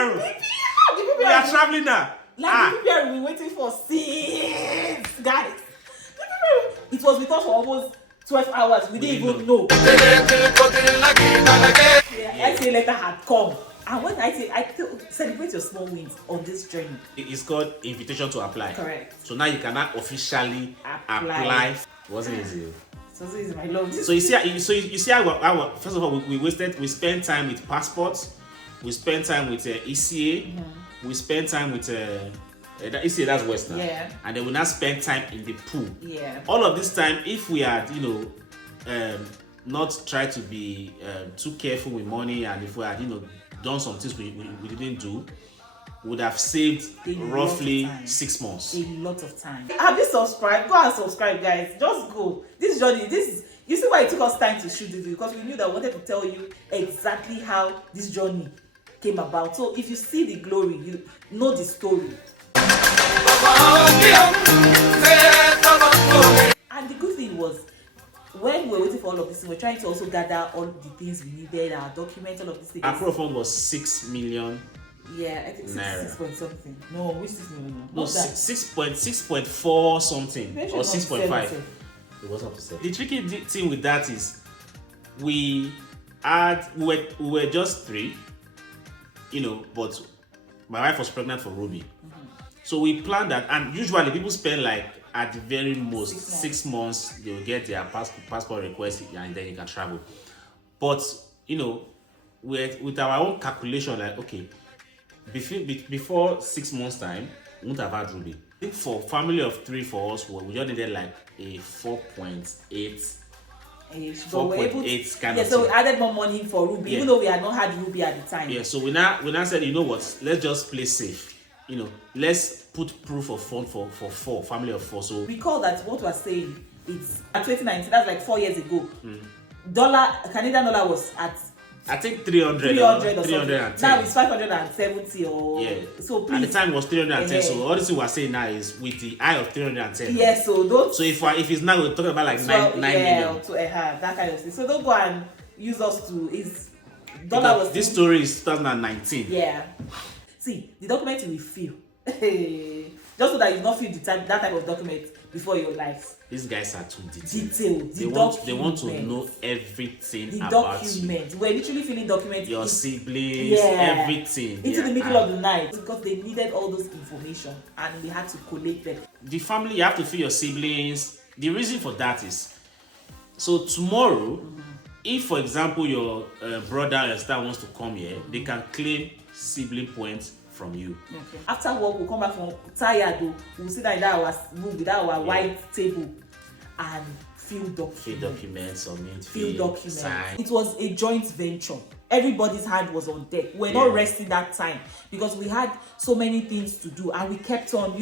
PPR room. We are traveling now. Like the PPR we've been waiting for since, guys. It was with us for almost 12 hours. We didn't even know. I say letter had come. And when I celebrate your small wins on this journey. It's called invitation to apply. Correct. So now you cannot officially apply. It wasn't easy. So this is my love. So you see how first of all we spent time with passports, we spent time with ECA, we spent time with that ECA, that's West now. Yeah. And then we now spend time in the pool. Yeah. All of this time, if we had not tried to be too careful with money, and if we had done some things we didn't do, would have saved roughly 6 months. A lot of time. Have you subscribed? Go and subscribe, guys. Just go. This journey, you see why it took us time to shoot this, because we knew that we wanted to tell you exactly how this journey came about. So if you see the glory, you know the story. And the good thing was, when we were waiting for all of this, we were trying to also gather all the things we needed, our documents, all of these things. Our pro fund was 6 million. Yeah, I think 6 point something. No, which 6 million? No, 6.4 something or 6.5. It was up to 7. The tricky thing with that is we were just 3, but my wife was pregnant for Ruby. So we planned that, and usually people spend like at the very most 6 months. They will get their passport request, and then you can travel. But with our own calculation, like okay, before 6 months time, we won't have had Ruby. I think for family of 3 for us, we just needed like a 4.8 kind of so thing. we added more money for Ruby, even though we had not had Ruby at the time. Yeah, so we now said, you know what, let's just play safe. Let's put proof of fund for 4, family of 4. So recall that what we're saying is at 2019, that's like 4 years ago. Canadian dollar was at I think 300 or 310. Now it's 570 or so. Please. At the time it was 310. So all this we're saying now is with the eye of 310. Yes, so don't. So if it's now we're talking about like 9 million. To that kind of thing. So don't go and use us to dollar was. This story is 2019. Yeah. See, the document will fill. Just so that you not fill that type of document before your life. These guys are too detailed. They want to know everything about document. We're literally filling documents. Your siblings, everything. Into the middle of the night, because they needed all those information and we had to collate them. The family, you have to fill your siblings. The reason for that is, so tomorrow, if for example your brother or sister wants to come here, they can claim sibling points from you. Okay. After work, we'll come back from tired. We'll sit down in our room with our white table and fill documents, sign. It was a joint venture. Everybody's hand was on deck. We're not resting that time because we had so many things to do, and we kept on,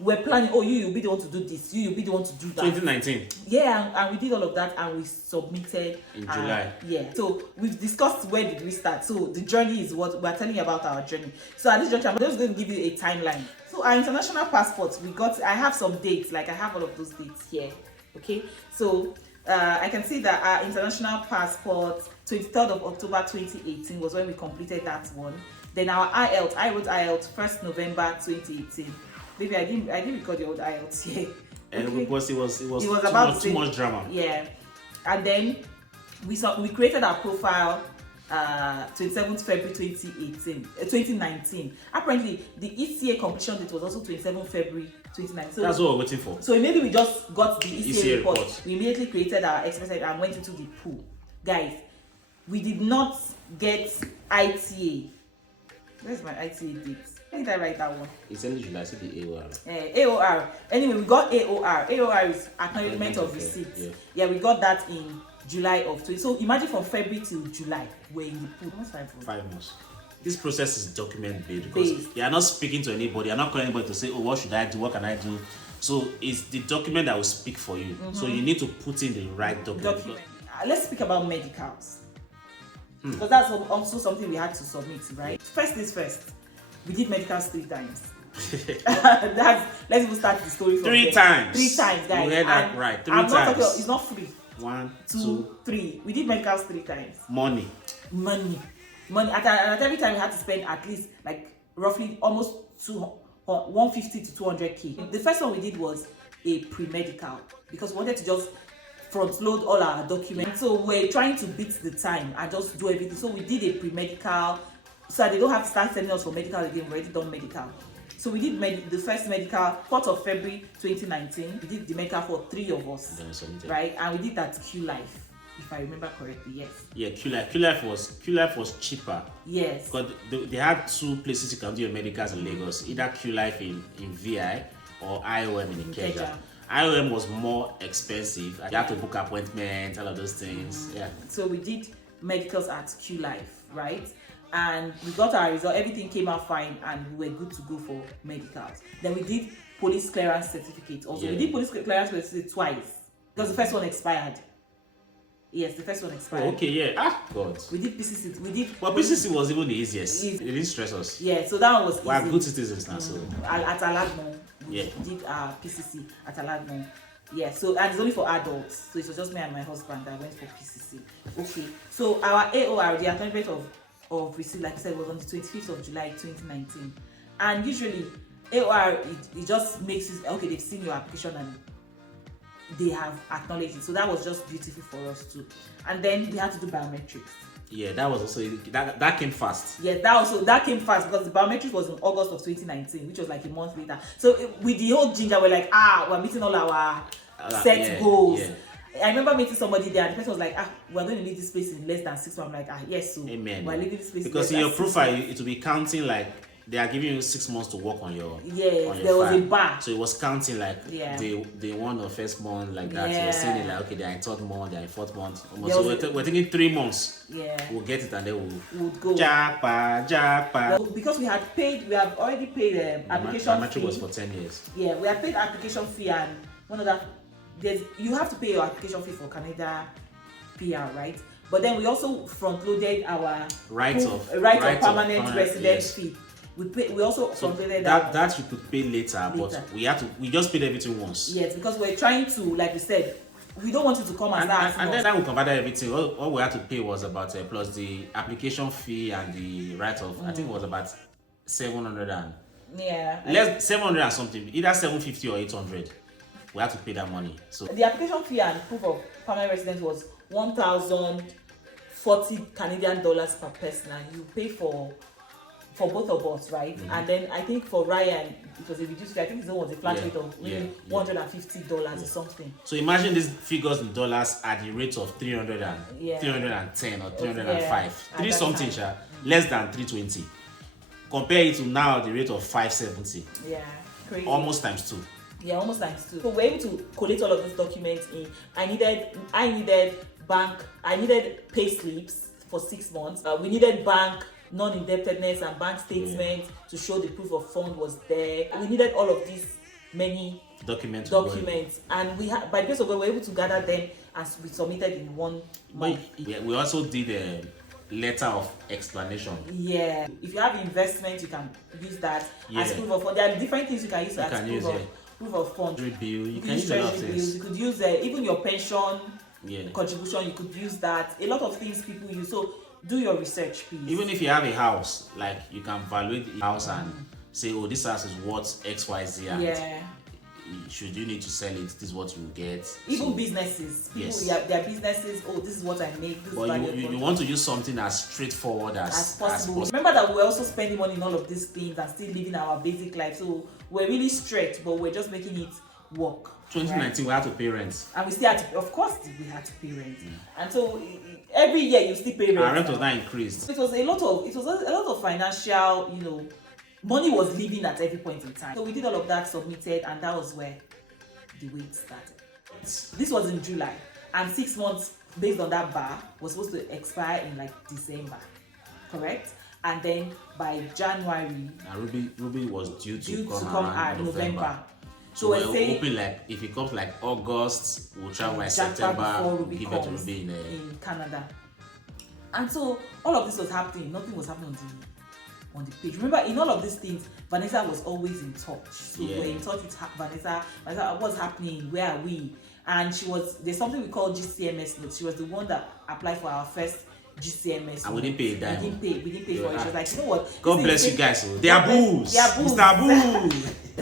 we're planning. Oh, you'll be the one to do this. You'll be the one to do that. 2019. Yeah, and we did all of that, and we submitted in July. Yeah. So we've discussed where did we start. So the journey is what we're telling you about our journey. So at this juncture, I'm just going to give you a timeline. So our international passports, I have some dates. Like I have all of those dates here. Okay. So I can see that our international passport, 23rd of October 2018 was when we completed that one. Then our IELTS, I wrote IELTS 1st November 2018. Maybe I didn't record the old IELTS here. And because it was too much drama. Yeah. And then we created our profile 27th February 2019. Apparently the ECA completion date was also 27th February 2019. So that's what we're waiting for. So maybe we just got the ECA report. We immediately created our express and went into the pool. Guys, we did not get ITA. Where's my ITA date? Where did I write that one? It's only July, so the AOR. AOR. Anyway, we got AOR. AOR is acknowledgement of receipt. Yeah, we got that in July of 20. So imagine from February till July, we're in the pool. Almost 5 months. 5 months. This process is document based because you are not speaking to anybody. You're not calling anybody to say, oh, what should I do? What can I do? So it's the document that will speak for you. So you need to put in the right document. Let's speak about medicals. Because that's also something we had to submit, right? First things first. We did medicals 3 times. Let's even start the story from 3 there. times. 3 times, guys. You heard that right. 3 times. Not talking, it's not free. 1, 2, 3. We did medicals 3 times. Money. money. At every time we had to spend at least like roughly almost 150 to 200k. The first one we did was a pre-medical because we wanted to just front load all our documents. So we're trying to beat the time and just do everything. So we did a pre-medical so they don't have to start sending us for medical again. We've already done medical. So we did the first medical 4th of February 2019. We did the medical for 3 of us, right? And we did that Q Life, if I remember correctly. Yes. Yeah, Q Life was cheaper. Yes. Because they had 2 places you can do your medicals in Lagos, either Q Life in VI or IOM in Ikeja. IOM was more expensive. You had to book appointments, all of those things. Yeah. So we did medicals at Q Life, right? And we got our result, everything came out fine, and we were good to go for medicals. Then we did police clearance certificate also. We did police clearance certificate twice because the first one expired. Yes, the first one expired. Oh, okay, yeah. God. We did PCC. Well, PCC was even the easiest. It didn't stress us. Yeah, so that one was easy. We are good citizens now, so. At Alagmo, we did PCC at Alagmo. Yeah, so and it's only for adults. So it was just me and my husband that went for PCC. Okay, so our AOR, the acknowledgement of receipt, like I said, was on the 25th of July 2019. And usually AOR, it just makes it okay, they've seen your application and they have acknowledged it. So that was just beautiful for us too. And then we had to do biometrics. Yeah, that was also that came fast. Yeah, that came fast because the biometrics was in August of 2019, which was like a month later. So with the whole ginger, we're like, we're meeting all our set goals. Yeah. I remember meeting somebody there, and the person was like, we're going to leave this place in less than 6 months. I'm like, yes, so amen. We're leaving this place because in your profile, it will be counting like they are giving you 6 months to work on your there was a bar. So it was counting like day 1 or first month like that. So you're seeing it like okay, they're in 3rd month, they're in 4th month. So we're taking 3 months. Yeah. We'll get it and then we'll go. Japa. Well, because we have already paid application fee. Was for 10 years. Yeah, we have paid application fee, and one of that you have to pay your application fee for Canada PR, right? But then we also front loaded our right of permanent residence fee. We also front loaded that you could pay later, but we just paid everything once. Yes, because we're trying to, like we said, we don't want you to come and then that will convert everything. All we had to pay was about plus the application fee and the right of I think it was about 700 and less 700 and something, either 750 or 800. We had to pay that money. So the application fee and proof of permanent residence was 1,040 Canadian dollars per person, and you pay for both of us, right? Mm-hmm. And then I think for Ryan it was a reduced fee. I think it was a flat rate of maybe $150 or something. So imagine these figures in dollars at the rate of 300 and 310 or 305, 3 something, less than 320. Compare it to now the rate of 570. Yeah, crazy. Almost times 2. Yeah, almost times 2. So we're able to collate all of these documents in. I needed pay slips for 6 months. We needed bank non-indebtedness and bank statements to show the proof of fund was there. We needed all of these many documents, and by the grace of God, we were able to gather them and we submitted in 1 month. We also did a letter of explanation. Yeah, if you have investment, you can use that as proof of fund. There are different things you can use proof of fund. Bill. You can use treasury bills. You could use even your pension contribution. You could use that. A lot of things people use. So do your research, please. Even if you have a house, like you can evaluate the house and say, oh, this house is worth XYZ, and should you need to sell it, this is what you get. Even businesses, people, their businesses, oh, this is what I make. But you want to use something as straightforward as possible. Remember that we're also spending money in all of these things and still living our basic life. So we're really strict, but we're just making it work. 2019, we had to pay rent. And we still had to, of course, we had to pay rent. And so every year you still pay rent. Our rent was not increased. It was a lot of financial, money was leaving at every point in time. So we did all of that, submitted, and that was where the wait started. This was in July, and 6 months based on that bar was supposed to expire in like December, correct? And then by January, Ruby was due to come out November. So we're hoping like if it comes like August, we'll travel by September, give it to Ruby in Canada. And so all of this was happening. Nothing was happening on the page. Remember, in all of these things, Vanessa was always in touch. So we're in touch with Vanessa. Vanessa, what's happening? Where are we? And there's something we call GCMS notes. She was the one that applied for our first GCMS. And we didn't pay a dime. We didn't pay for it. She was like, you know what? God bless you guys. They are booze. Mr. Boo.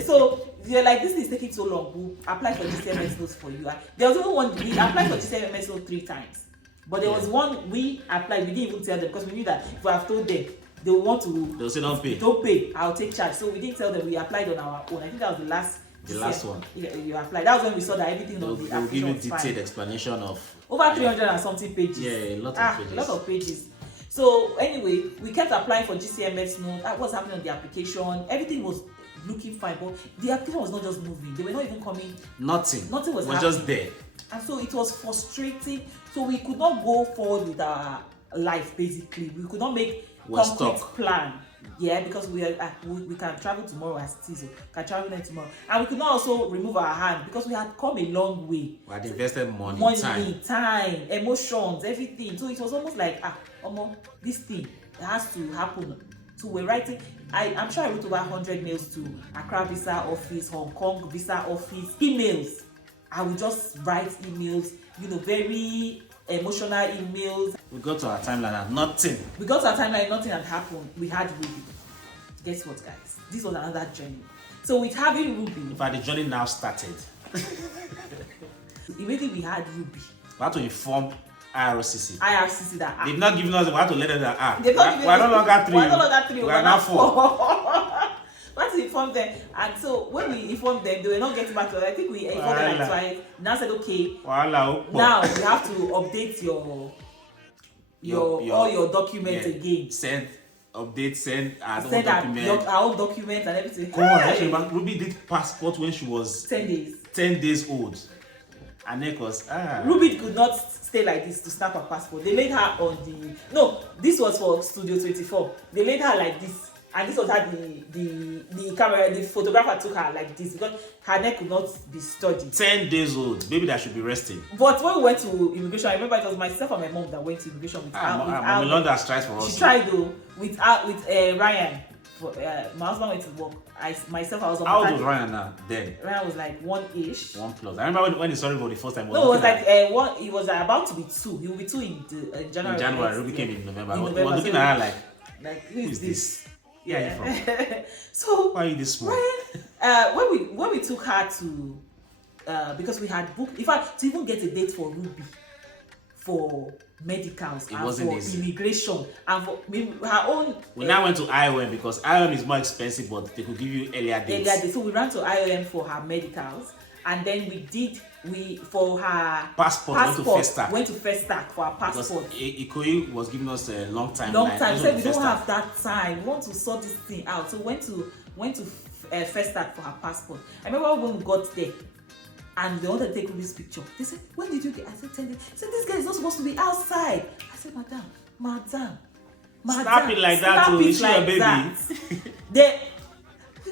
So you're like, this is taking so long. We'll apply for GCMS notes for you. There was even one, we applied for GCMS notes 3 times. But there was one we applied, we didn't even tell them because we knew that if we have told them, they will want to. They'll say don't pay. Don't pay. I'll take charge. So we didn't tell them. We applied on our own. I think that was the last one. You applied. That was when we saw that everything on the application. They'll give you detailed explanation of over 300 and something pages. Yeah, a lot of pages. A lot of pages. So anyway, we kept applying for GCMS note. What was happening on the application? Everything was looking fine, but the application was not just moving. They were not even coming. Nothing was happening. Just there. And so it was frustrating. So we could not go forward with our life. Basically, we could not make concrete plan. Yeah, because we can travel tomorrow as Tizo, can travel there tomorrow, and we could not also remove our hand because we had come a long way. We had invested money, time, emotions, everything. So it was almost like this thing has to happen. So we're writing. I'm sure I wrote over 100 mails to Accra Visa Office, Hong Kong Visa Office, emails. I would just write emails, very emotional emails. We got to our timeline and nothing. Nothing had happened. We had Ruby. Guess what, guys? This was another journey. So with having Ruby, in fact, the journey now started. Immediately we had Ruby. We had to inform IRCC that they've not given us. We had to let them that we are no longer 3. We are no longer 3. We are now 4. We had to inform them, and so when we informed them, they were not getting back to us. I think we informed them like twice. Now said okay. Now we have to update your all your documents again. Send our own documents and everything. Come on, actually, Ruby did passport when she was 10 days. 10 days old. And then Ruby could not stay like this to snap her passport. They made her this was for Studio 24. They made her like this. And this was how the camera, the photographer took her like this because her neck could not be studied. 10 days old, maybe that should be resting. But when we went to immigration, I remember it was myself and my mom that went to immigration with Mommy Londa tried for us. She tried though with Ryan. My husband went to work. I was on. How old was Ryan now? Then Ryan was like 1-ish. 1+. I remember when he saw for the first time. It was like one. He was about to be 2. He will be 2 in January. In January, Ruby came in November. He was looking at her like who is this? Yeah. From? So why are you this small? When we took her to because we had booked, in fact, to even get a date for Ruby for medicals and for easy. Immigration and for her own. We now went to IOM because IOM is more expensive, but they could give you earlier dates. So we ran to IOM for her medicals, and then for her passport went to Festac for her passport. Because Ikoyi was giving us a long time. We said we don't have that time. We want to sort this thing out. So went to Festac for her passport. I remember when we got there and they wanted to take Ruby's picture. They said, when did you get? I said 10 days. They said, this guy is not supposed to be outside. I said, madam. Snap it like that to issue your baby.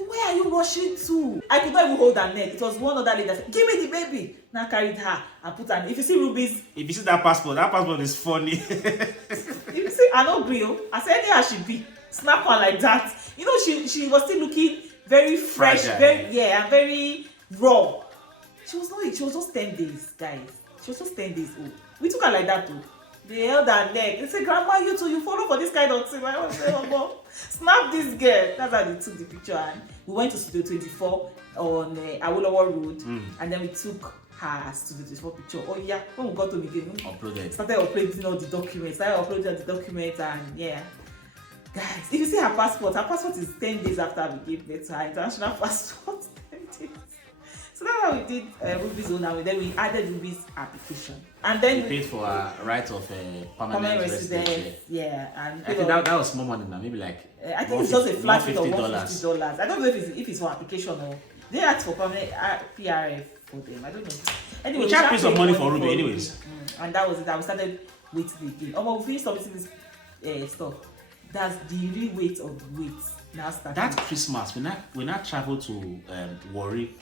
Where are you rushing to? I could not even hold her neck. It was one other lady that said, give me the baby. Now carried her and put her. If you see Ruby's. If you see that passport is funny. If you see, I don't agree. I said, anyhow she be. Snap her like that. She was still looking very fresh, and very raw. She was just 10 days, guys. She was just 10 days old. We took her like that too. They held her neck. They said, Grandma, you too, you follow for this kind of thing. I was saying, snap this girl. That's how they took the picture. And we went to Studio 24 on Awolowo Road. And then we took her Studio 24 picture. Oh yeah, when we got to begin, started uploading all the documents. And yeah. Guys, if you see her passport is 10 days after we gave birth to her international passport. 10 days. So that's how we did Ruby's own, and then we added Ruby's application. And then we paid for a right of permanent residence. Yeah, and I think that was small money now, maybe like I think it's just a flat rate of $150. I don't know if it's for application or they asked for permanent PRF for them. I don't know. Anyway, we charged some money for Ruby anyways. And that was it. We started waiting again. We finished submitting this stuff. That's the real weight of the weight now started. That Christmas, we now traveled to Warri.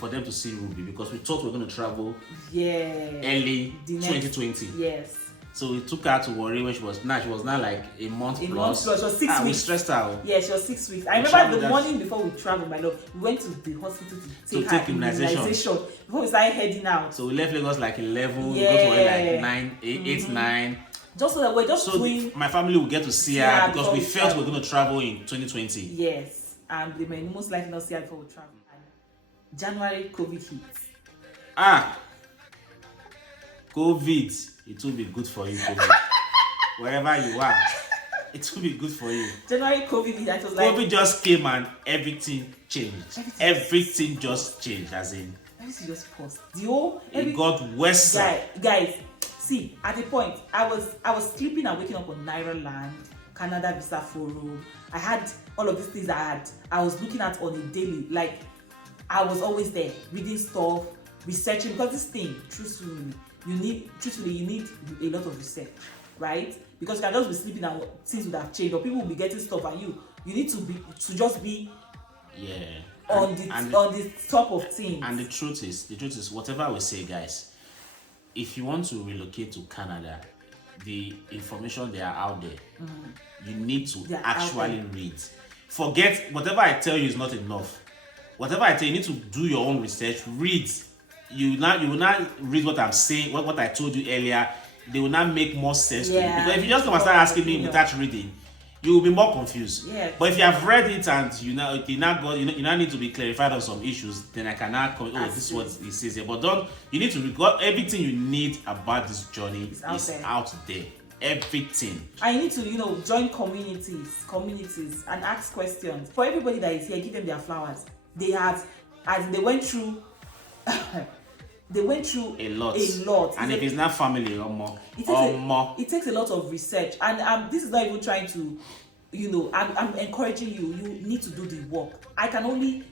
For them to see Ruby because we thought we were going to travel early 2020. Yes. So we took her to Warri when she was now like a month plus. She was 6 weeks. We stressed her. Yeah, she was 6 weeks. I remember the morning before we traveled, my love, we went to the hospital to take immunization before we started heading out. So we left Lagos like 11, we got to Warri like 8, 9. Just so that we're just doing. My family will get to see her because we felt we're going to travel in 2020. Yes, and they may most likely not see her before we travel. And January, COVID hits. COVID, it will be good for you, COVID. Wherever you are, it will be good for you. January, COVID, that was COVID just came and everything changed. Everything just changed, as in. Everything just paused. It got worse. Guys, see, at the point, I was sleeping and waking up on Naira Land, Canada Visa Forum. I had all of these things I was looking at on a daily. Like, I was always there, reading stuff, researching, because this thing, truthfully, you need a lot of research, right? Because you can just be sleeping and things would have changed, or people will be getting stuff, and you need to just be on the top of things. And the truth is, whatever we say, guys, if you want to relocate to Canada, the information they are out there, you need to actually read. Forget whatever I tell you is not enough. Whatever I tell you, you need to do your own research. Read. You will not read what I'm saying, what I told you earlier. They will not make more sense to you. Because if you just come and start asking me without reading, you will be more confused. But if you have read it and you now need to be clarified on some issues, then I cannot come. Oh, this is what it says here. But you need to record everything you need about this journey is out there. Everything. And you need to, join communities and ask questions. For everybody that is here, give them their flowers. They went through a lot. And if it's not family or more, it takes a lot of research. And this is not even trying to, I'm encouraging you. You need to do the work. I can only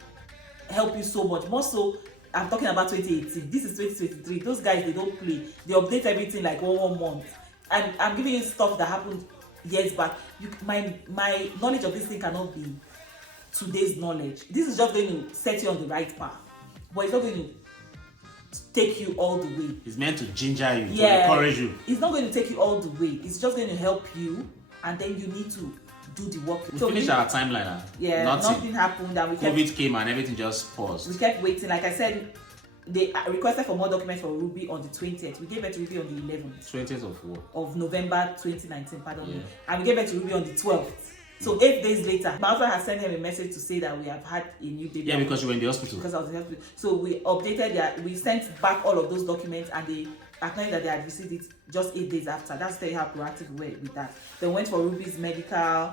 help you so much. More so, I'm talking about 2018. This is 2023. Those guys, they don't play. They update everything like one month. And I'm giving you stuff that happened years back. My knowledge of this thing cannot be today's knowledge. This is just going to set you on the right path, but it's not going to take you all the way. It's meant to ginger you, to encourage you. It's not going to take you all the way. It's just going to help you, and then you need to do the work. We finished our timeline. Nothing happened, and COVID came and everything just paused. We kept waiting. Like I said, they requested for more documents for Ruby on the 20th. We gave it to Ruby on the 11th. 20th of what? Of November 2019, pardon me. And we gave it to Ruby on the 12th. So 8 days later, my husband has sent him a message to say that we have had a new baby. Yeah, because you were in the hospital. Because I was in the hospital. So we updated we sent back all of those documents, and they acknowledged that they had received it just 8 days after. That's tell you how proactive we were with that. They went for Ruby's medical.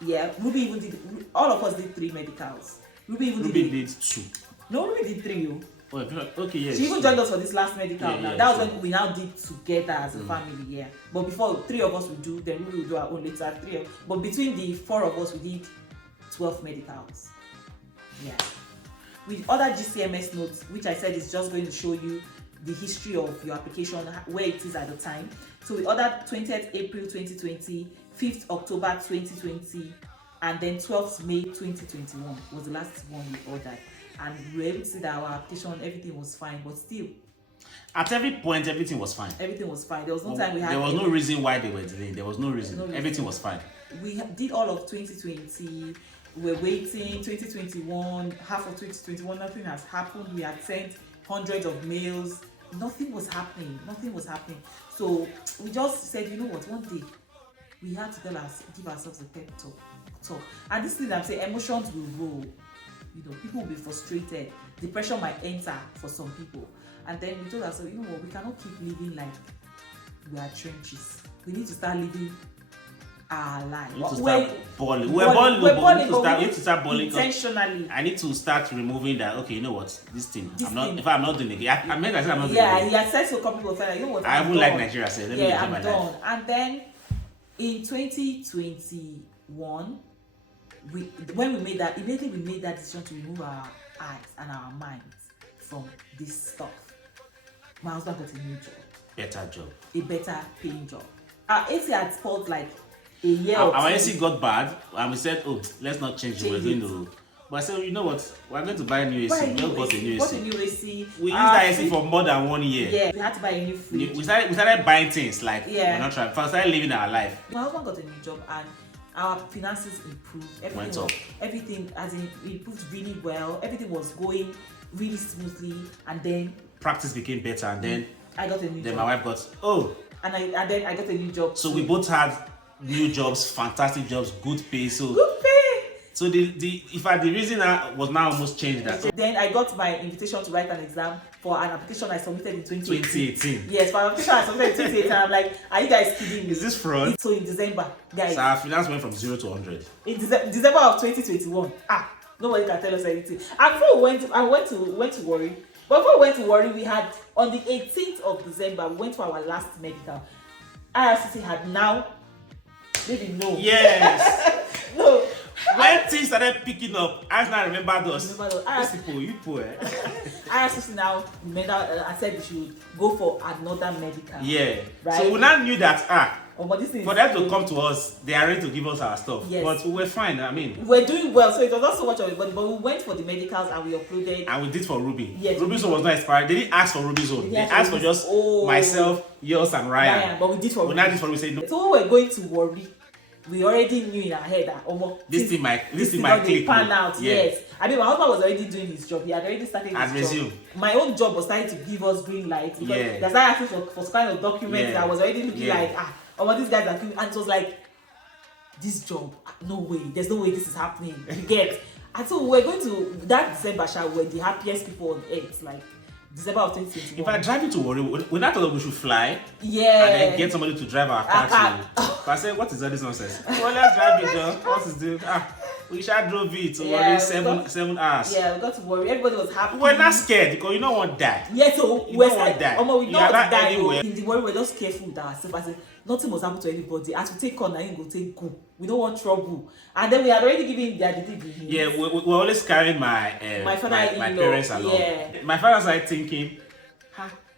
Yeah, Ruby even did. All of us did 3 medicals. Ruby did 2. No, Ruby did 3. Oh, okay, yes. She even joined us for this last medical. That was when we now did together as a family. But before, 3 of us would do, then we would do our own later. But between the 4 of us, we did 12 medicals. With other GCMS notes, which I said is just going to show you the history of your application, where it is at the time. So we ordered 20th April 2020, 5th October 2020, and then 12th May 2021 was the last one we ordered. And we were able to see that our application, everything was fine, but still. At every point, everything was fine. Everything was fine. There was no time we had. There was no reason why they were delayed. There was no reason. Everything was fine. We did all of 2020. We were waiting. 2021, half of 2021, nothing has happened. We had sent hundreds of mails. Nothing was happening. So we just said, you know what? One day we had to give ourselves a pep talk. And this thing I'm saying, emotions will roll. People will be frustrated. Depression might enter for some people. And then we told ourselves, you know what, we cannot keep living like we are trenches. We need to start living our life. We need to start balling. We're balling. We need to start balling intentionally. I need to start removing that. Okay, you know what? I'm not doing it again. I meant I said I'm not doing it again. He had said to a couple people, you know what? I won't like Nigeria. So let me enjoy my done. life. And then in 2021, when we made that, immediately we made that decision to remove our eyes and our minds from this stuff. My husband got a new job. A better paying job. Our AC had spoiled like a year or 2. Our AC got bad, and we said, oh, let's not change it. We're going to. But I said, you know what? We're going to buy a new AC. We just bought a new AC. We used that AC for more than 1 year. Yeah, we had to buy a new fridge. We started buying things like we're not trying. We started living our life. My husband got a new job, and our finances improved. Everything improved really well. Everything was going really smoothly, and then practice became better, and then I got a new job. My wife got and then I got a new job. So we both had new jobs, fantastic jobs, good pay. So good pay. So the reason I was now almost changed that. Then I got my invitation to write an exam for an application I submitted in 2018. 2018. Yes, for an application I submitted in 2018. I'm like, are you guys kidding me? Is this fraud? So in December, guys. So our finance went from 0 to 100. In December of 2021. Nobody can tell us anything. And before I went to worry. But before we went to worry, we had on the 18th of December, we went for our last medical. IRCC had now, maybe no. Yes. No. When things started picking up, I now remembered us. These people, you poor. IRCC now I said we should go for another medical. Yeah. Right? So we now knew that for them to come to us, they are ready to give us our stuff. Yes. But we were fine. I mean, we were doing well, so it was not so much of it. But we went for the medicals and we uploaded. And we did for Ruby. Yes. Ruby's own was not expired. They didn't ask for Ruby's own. They asked for just myself, yours, and Ryan. But we did for Ruby. We now did for Ruby. Said no. So we were going to worry. We already knew in our head that this thing might click. Pan out. Yeah. Yes. I mean, my husband was already doing his job. He had already started his job. My own job was starting to give us green light because that's why I asked for some kind of documents. I was already looking like these guys are doing, and it was like, this job, no way. There's no way this is happening. You get. And so we're going to that December. We're the happiest people on earth. Like December of 2021. If I drive you to Warri, we not thought we should fly. Yeah. And then get somebody to drive our car to. But I said, what is all this nonsense? Well, let's drive it, John. What is this? We shall drove it to Warri 7 hours. Yeah, we got to worry. Everybody was happy. We're not scared because you don't want that. Yeah, so we're scared. We don't want to die. In the worry, we're just careful with ourselves. I said, nothing must happen to anybody. As we take on, I go take go. We don't want trouble. And then we had already given the identity. Yeah, we're always carrying my parents along. Yeah. My father started thinking,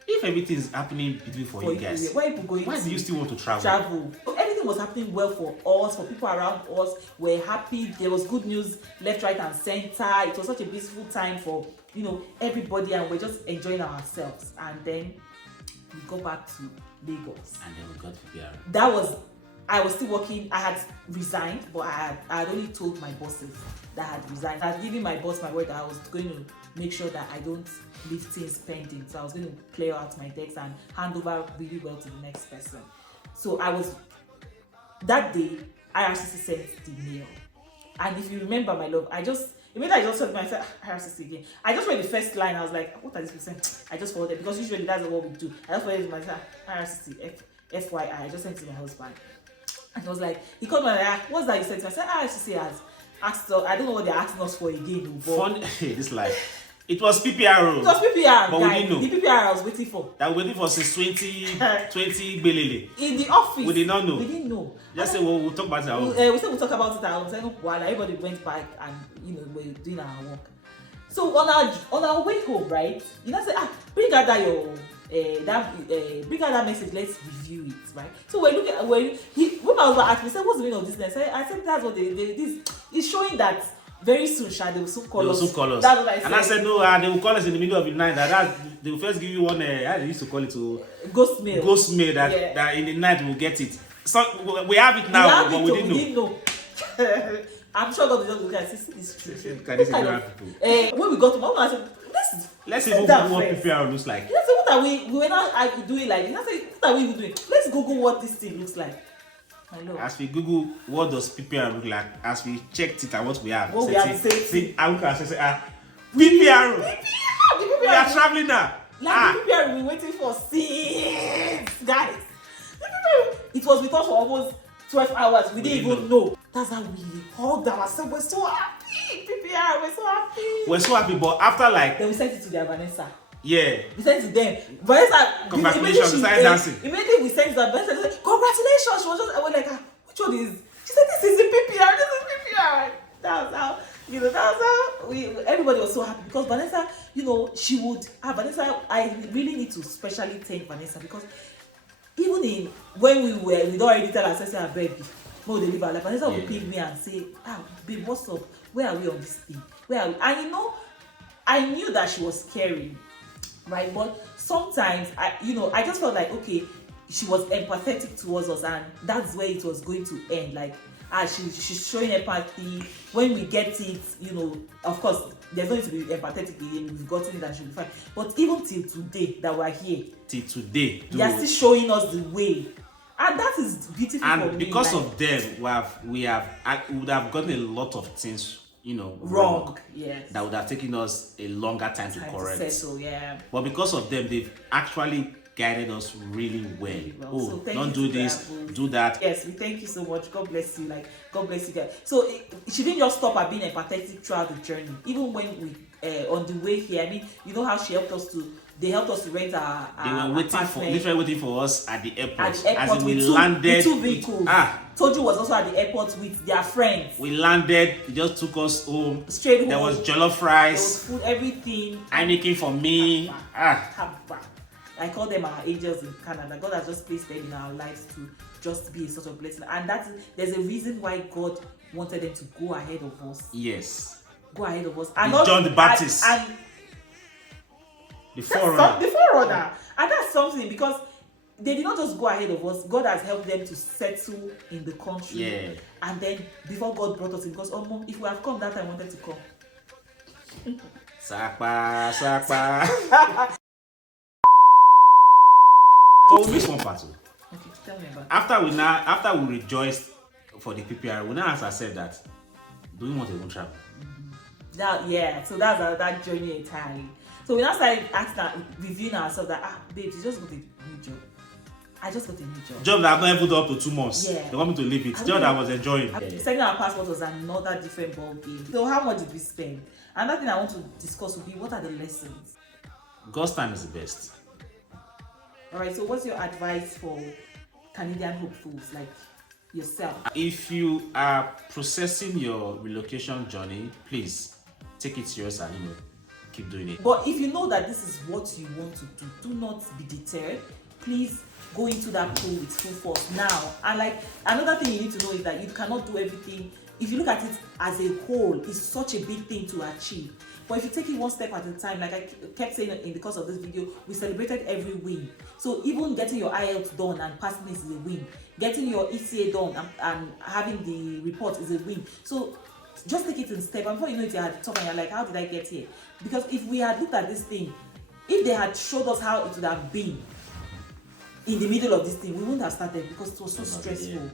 if everything is happening between for you guys, why do you still want to travel? Everything was happening well for us, for people around us. We're happy. There was good news left, right, and center. It was such a beautiful time for everybody, and we're just enjoying ourselves. And then we go back to Lagos. And then we got PPR. I was still working. I had resigned, but I had only told my bosses that I had resigned. I had given my boss my word that I was going to make sure that I don't leave things pending. So I was going to clear out my decks and hand over really well to the next person. So that day, IRCC sent the mail. And if you remember, my love, I just said myself, IRCC again. I just read the first line. I was like, what are these people saying? I just forwarded because usually that's what we do. I just forwarded myself, IRCC, FYI. I just sent it to my husband. And I was like, he called me like, what's that you said to me? I said, IRCC has asked us, I don't know what they're asking us for again. Fun, this life. It was PPR. It was PPR. But guys, we didn't know. The PPR I was waiting for. That we waiting for since 2020 Belele. In the office. We did not know. We didn't know. Just say, we'll talk about it. We said we'll talk about it at home. So while everybody went back and we're doing our work. So on our way home, right? You know, say, bring out that message. Let's review it, right? So we're looking at when I was asking, said, what's the meaning of this? I said that's what this is showing that. Very soon, they will soon call us. That's what I said. And I said, no, they will call us in the middle of the night. They will first give you one, how they used to call it, ghost mail. Ghost mail that in the night we'll get it. So we have it now, but we didn't know. I'm sure God will just look at it. It's true. Can this people? When we got to my mom, I said, let's even Google what PPR looks like. You know, what are we were not doing like, what are we doing? Let's Google what this thing looks like. As we Google what does PPR look like, as we checked it and what we have, I look at say, PPR. We are traveling now. Like the PPR we've been waiting for since, guys. It was with us for almost 12 hours. We didn't even know. That's how we hugged ourselves. We're so happy. PPR, we're so happy. We're so happy, but after then we sent it to their Vanessa. Yeah. We sent it to them. Vanessa, congratulations, she started dancing. Immediately we sent it to her. Vanessa said, congratulations. She was just, I was like, which one is? She said, this is the PPR. This is PPR. That's how, everybody was so happy because Vanessa, she would, Vanessa, I really need to specially thank Vanessa because even when we'd already tell her, say, I beg you, no, they leave her. Like Vanessa would pick me and say, babe, what's up? Where are we on this thing? Where are we? And I knew that she was caring. Right, but sometimes I just felt like, okay, she was empathetic towards us, and that's where it was going to end. Like she's showing empathy. When we get it, you know, of course, there's no need to be empathetic again. We've gotten it and she'll be fine. But even till today that we're here, till today, they are still showing us the way. And that is beautiful and for me. Because of them, we would have gotten a lot of things, you know, wrong. Yes. That would have taken us a longer time to correct. To settle, yeah. But because of them, they've actually guided us really well. Oh, so don't do this, do that. Yes, we thank you so much. God bless you. Like, God bless you guys. So she didn't just stop at being empathetic throughout the journey. Even when we on the way here, I mean, you know how she helped us to. They helped us to rent our They were literally waiting for us at the airport. As we landed. Two vehicles. Toju was also at the airport with their friends. We landed. They just took us home. Straight home. There was jollof rice. There was food, everything. Heineken for me. I call them our angels in Canada. God has just placed them in our lives to just be a sort of blessing. And there's a reason why God wanted them to go ahead of us. Yes. Go ahead of us. And John the Baptist. And the forerunner. And that's something, because they did not just go ahead of us. God has helped them to settle in the country. Yeah. And then before God brought us in, because if we have come that time, I wanted to come. Sapa. So we missed one part. Okay, tell me about it. After we rejoiced for the PPR, we now asked ourselves that, do we want to even travel? So that's that journey entirely. So we now started reviewing ourselves that, babes, you just got a new job. I just got a new job. Job that I've not even done up to 2 months. Yeah. They want me to leave it. Job that I was enjoying. Sending our passport was another different ball game. So how much did we spend? Another thing I want to discuss would be, what are the lessons? God's time is the best. Alright, so what's your advice for Canadian hopefuls like yourself? If you are processing your relocation journey, please take it serious and keep doing it. But if you know that this is what you want to do not be deterred. Please go into that pool with full force now. And like, another thing you need to know is that you cannot do everything. If you look at it as a whole, it's such a big thing to achieve. But if you take it one step at a time, like I kept saying in the course of this video, we celebrated every win. So even getting your IELTS done and passing is a win. Getting your ECA done and having the report is a win. So just take it in step. And before you know it, you're at the top and you're like, how did I get here? Because if we had looked at this thing, if they had showed us how it would have been in the middle of this thing, we wouldn't have started, because it was so stressful.